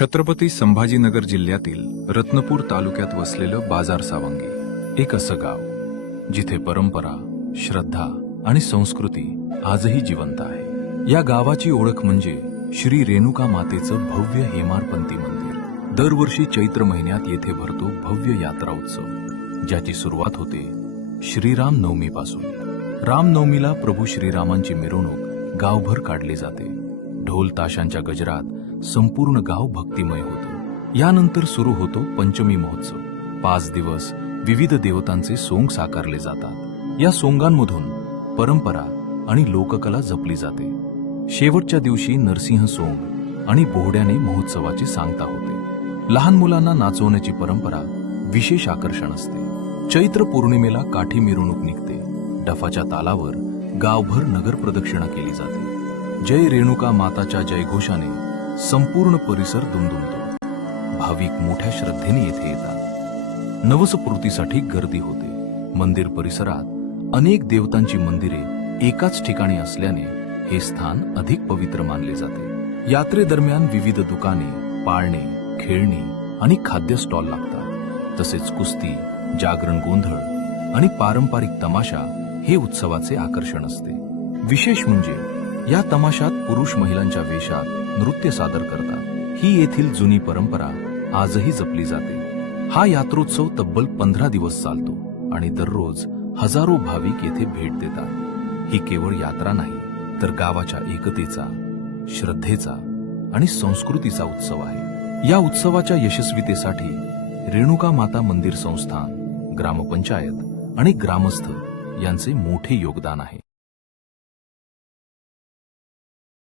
छत्रपती संभाजीनगर जिल्ह्यातील रत्नपूर तालुक्यात वसलेलं बाजार सावंगी एक असं गाव जिथे परंपरा, श्रद्धा आणि संस्कृती आजही जिवंत आहे। या गावाची ओळख म्हणजे श्री रेणुका मातेचं भव्य हेमाडपंती मंदिर। दरवर्षी चैत्र महिन्यात येथे भरतो भव्य यात्रा उत्सव, ज्याची सुरुवात होते श्रीराम नवमीपासून। रामनवमीला प्रभू श्रीरामांची मिरवणूक गावभर काढली जाते। ढोल ताशांच्या गजरात संपूर्ण गाव भक्तिमय होतं। यानंतर सुरू होतो पंचमी महोत्सव। 5 दिवस विविध देवतांचे सोंग साकारले जातात। या सोंगांमधून परंपरा आणि लोककला जपली जाते। शेवटच्या दिवशी नरसिंह सोंग आणि बोहड्याने महोत्सवाची सांगता होते। लहान मुलांना नाचवण्याची परंपरा विशेष आकर्षण असते। चैत्र पौर्णिमेला काठी मिरवणूक निघते। डफाच्या तालावर गावभर नगर प्रदक्षिणा केली जाते। जय रेणुका माताच्या जयघोषाने संपूर्ण परिसर दुमदुमतो। भाविक मोठ्या श्रद्धेने येथे येतात। नवसपूर्तीसाठी गर्दी होते। मंदिर परिसरात अनेक देवतांची मंदिरे एकाच ठिकाणी असल्याने हे स्थान अधिक पवित्र मानले जाते। यात्रेदरम्यान विविध दुकाने, पाळणे, खेळणी आणि खाद्य स्टॉल लागतात। तसेच कुस्ती, जागरण गोंधळ आणि पारंपरिक तमाशा हे उत्सवाचे आकर्षण असते। विशेष म्हणजे या तमाशात पुरुष महिलांच्या वेशात नृत्य सादर करतात। ही येथील जुनी परंपरा आजही जपली जाते। हा यात्रोत्सव तब्बल 15 दिवस चालतो आणि दररोज हजारो भाविक येथे भेट देतात। ही केवळ यात्रा नाही, तर गावाच्या एकतेचा, श्रद्धेचा आणि संस्कृतीचा उत्सव आहे। या उत्सवाच्या यशस्वीतेसाठी रेणुका माता मंदिर संस्थान, ग्रामपंचायत आणि ग्रामस्थ यांचे मोठे योगदान आहे।